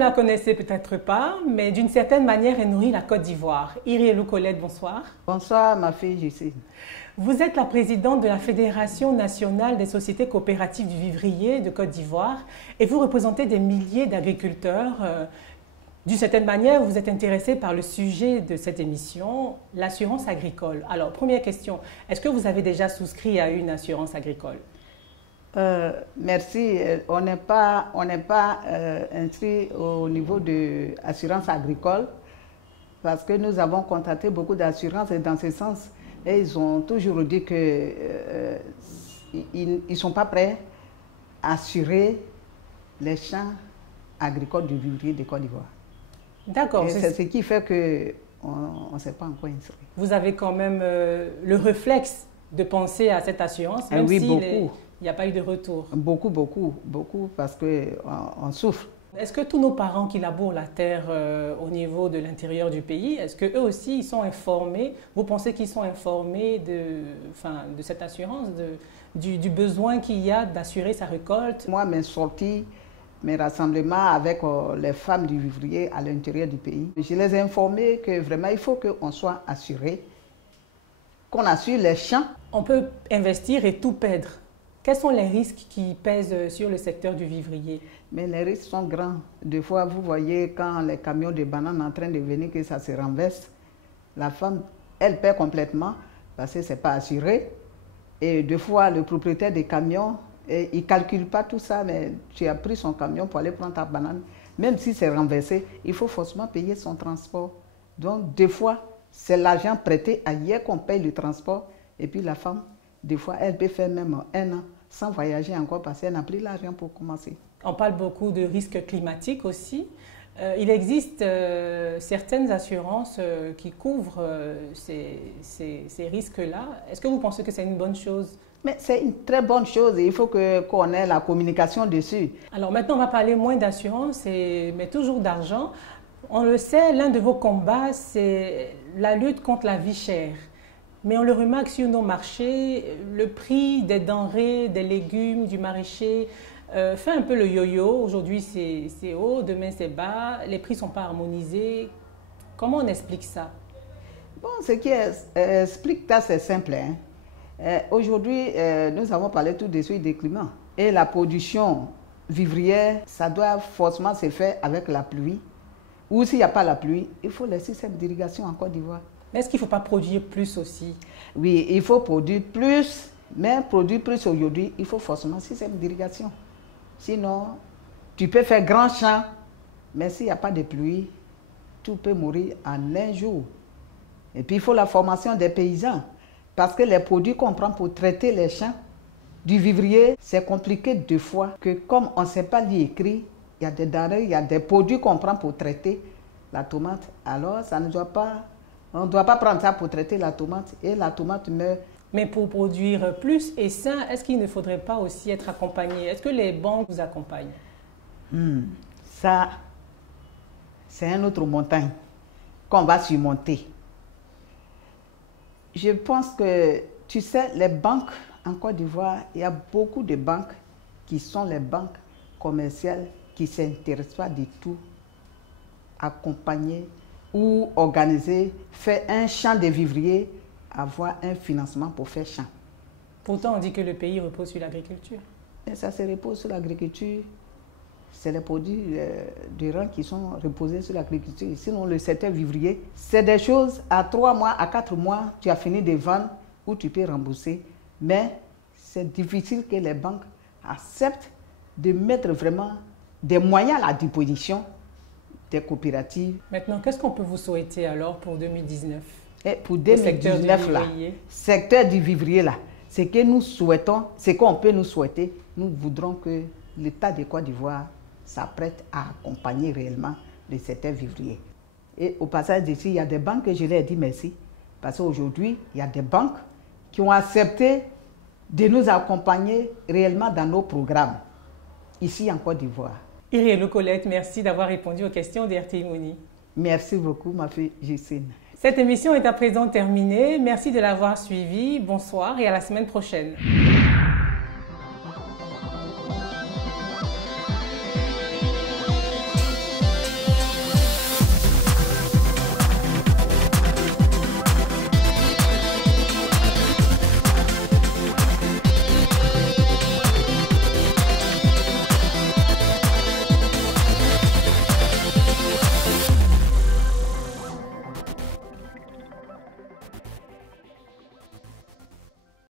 la connaissez peut-être pas, mais d'une certaine manière, elle nourrit la Côte d'Ivoire. Irielou Colette, bonsoir. Bonsoir, ma fille Justine. Vous êtes la présidente de la Fédération nationale des sociétés coopératives du vivrier de Côte d'Ivoire et vous représentez des milliers d'agriculteurs. D'une certaine manière, vous êtes intéressée par le sujet de cette émission, l'assurance agricole. Alors, première question, est-ce que vous avez déjà souscrit à une assurance agricole? Merci. On n'est pas inscrit au niveau de l'assurance agricole parce que nous avons contacté beaucoup d'assurances et dans ce sens, et ils ont toujours dit qu'ils ne sont pas prêts à assurer les champs agricoles du vivrier de Côte d'Ivoire. D'accord. C'est ce qui fait qu'on ne s'est pas encore inscrit. Vous avez quand même le réflexe de penser à cette assurance, même oui, si beaucoup. Il n'y a pas eu de retour. Beaucoup, parce qu'on souffre. Est-ce que tous nos parents qui labourent la terre au niveau de l'intérieur du pays, est-ce qu'eux aussi ils sont informés? Vous pensez qu'ils sont informés de cette assurance, du besoin qu'il y a d'assurer sa récolte? Moi, mes sorties, mes rassemblements avec les femmes du vivrier à l'intérieur du pays, je les ai informées que vraiment il faut qu'on soit assuré, qu'on assure les champs. On peut investir et tout perdre. Quels sont les risques qui pèsent sur le secteur du vivrier? Mais les risques sont grands. Des fois, vous voyez quand les camions de bananes sont en train de venir, que ça se renverse, la femme, elle perd complètement parce que ce n'est pas assuré. Et des fois, le propriétaire des camions, il ne calcule pas tout ça, mais tu as pris son camion pour aller prendre ta banane. Même si c'est renversé, il faut forcément payer son transport. Donc, des fois, c'est l'argent prêté ailleurs qu'on paye le transport. Et puis la femme, des fois, elle peut faire même 1 an sans voyager encore parce qu'elle n'a plus l'argent pour commencer. On parle beaucoup de risques climatiques aussi. Il existe certaines assurances qui couvrent ces risques-là. Est-ce que vous pensez que c'est une bonne chose? Mais c'est une très bonne chose et il faut qu'on ait la communication dessus. Alors maintenant, on va parler moins d'assurance, mais toujours d'argent. On le sait, l'un de vos combats, c'est la lutte contre la vie chère. Mais on le remarque sur nos marchés, le prix des denrées, des légumes, du maraîcher fait un peu le yo-yo. Aujourd'hui, c'est haut, demain, c'est bas. Les prix ne sont pas harmonisés. Comment on explique ça? Bon, ce qui explique ça, c'est simple. Aujourd'hui, nous avons parlé tout de suite du climat. Et la production vivrière, ça doit forcément se faire avec la pluie. Ou s'il n'y a pas la pluie, il faut les systèmes d'irrigation en Côte d'Ivoire. Mais est-ce qu'il ne faut pas produire plus aussi? Oui, il faut produire plus, mais produire plus aujourd'hui, il faut forcément un système d'irrigation. Sinon, tu peux faire grand champ, mais s'il n'y a pas de pluie, tout peut mourir en 1 jour. Et puis il faut la formation des paysans, parce que les produits qu'on prend pour traiter les champs du vivrier, c'est compliqué 2 fois, que comme on ne sait pas lire écrit, il y a des denrées, il y a des produits qu'on prend pour traiter la tomate. Alors, ça ne doit pas... On ne doit pas prendre ça pour traiter la tomate et la tomate meurt. Mais pour produire plus et sain, est-ce qu'il ne faudrait pas aussi être accompagné? Est-ce que les banques vous accompagnent? Ça, c'est une autre montagne qu'on va surmonter. Je pense que, tu sais, les banques en Côte d'Ivoire, il y a beaucoup de banques qui sont les banques commerciales qui ne s'intéressent pas du tout à accompagner ou organiser, faire un champ de vivriers, avoir un financement pour faire champ. Pourtant, on dit que le pays repose sur l'agriculture. Et ça se repose sur l'agriculture. C'est les produits de rang qui sont reposés sur l'agriculture. Sinon, le secteur vivrier, c'est des choses à 3 mois, à 4 mois, tu as fini de vendre ou tu peux rembourser. Mais c'est difficile que les banques acceptent de mettre vraiment des moyens à la disposition des coopératives. Maintenant, qu'est-ce qu'on peut vous souhaiter alors pour 2019? Et pour 2019, là, secteur du vivrier, là, ce que nous souhaitons, ce qu'on peut nous souhaiter, nous voudrons que l'État de Côte d'Ivoire s'apprête à accompagner réellement le secteur vivrier. Et au passage d'ici, il y a des banques que je leur ai dit merci, parce qu'aujourd'hui, il y a des banques qui ont accepté de nous accompagner réellement dans nos programmes, ici en Côte d'Ivoire. Irielou Colette, merci d'avoir répondu aux questions d'RTI Moni. Merci beaucoup, ma fille Justine. Cette émission est à présent terminée. Merci de l'avoir suivie. Bonsoir et à la semaine prochaine.